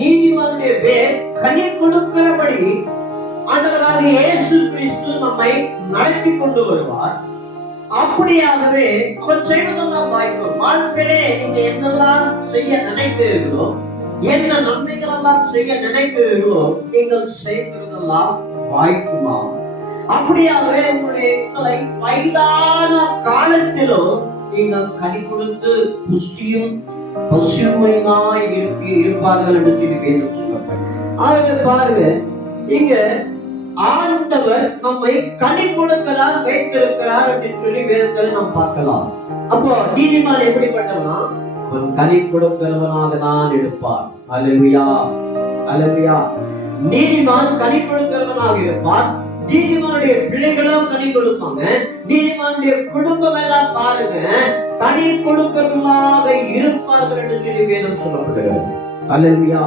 நீதிமானுடைய வேர் கனி கொடுக்கிறபடி ஆண்டவராக இயேசு கிறிஸ்து நம்மை நடத்தி கொண்டு வருவார். அப்படியாகவே அவர் செய்வதெல்லாம் வாய்க்கும். வாழ்க்கையிலே நீங்க என்னெல்லாம் செய்ய நினைக்கிறீர்களோ, என்ன நன்மைகள் எல்லாம் செய்ய நினைக்கிறீர்களோ, நீங்கள் செய்கிறதெல்லாம் வாய்க்குமா? அப்படியாகவே உங்களுடைய வயதான காலத்திலும் நீங்கள் கனி கொடுத்து புஷ்டியும் பசுமையாய் இருப்பார்கள் என்று சொல்லப்பட்டது. பாருங்க, இங்க ஆண்டவர் நம்மை கனி கொடுக்கிறார், வைத்திருக்கிறார் என்று சொல்லி வேதத்தில் நாம் பார்க்கலாம். அப்போ நீதிமான் எப்படிப்பட்டவனா? அவன் கனி கொடுக்கிறவனாக தான் இருப்பார். அல்லேலூயா, அல்லேலூயா. நீதிமான் கனி கொடுக்கிறவனாக இருப்பார். நீதிமானுடைய பிள்ளைகளும் கனி கொடுப்பாங்க. நீதிமானுடைய குடும்பம் எல்லாம் பாருங்க, கனி கொடுக்கிறவனாக இருப்பார்கள் என்று சொல்லி வேதம் சொல்லப்படுகிறது. அல்லேலூயா.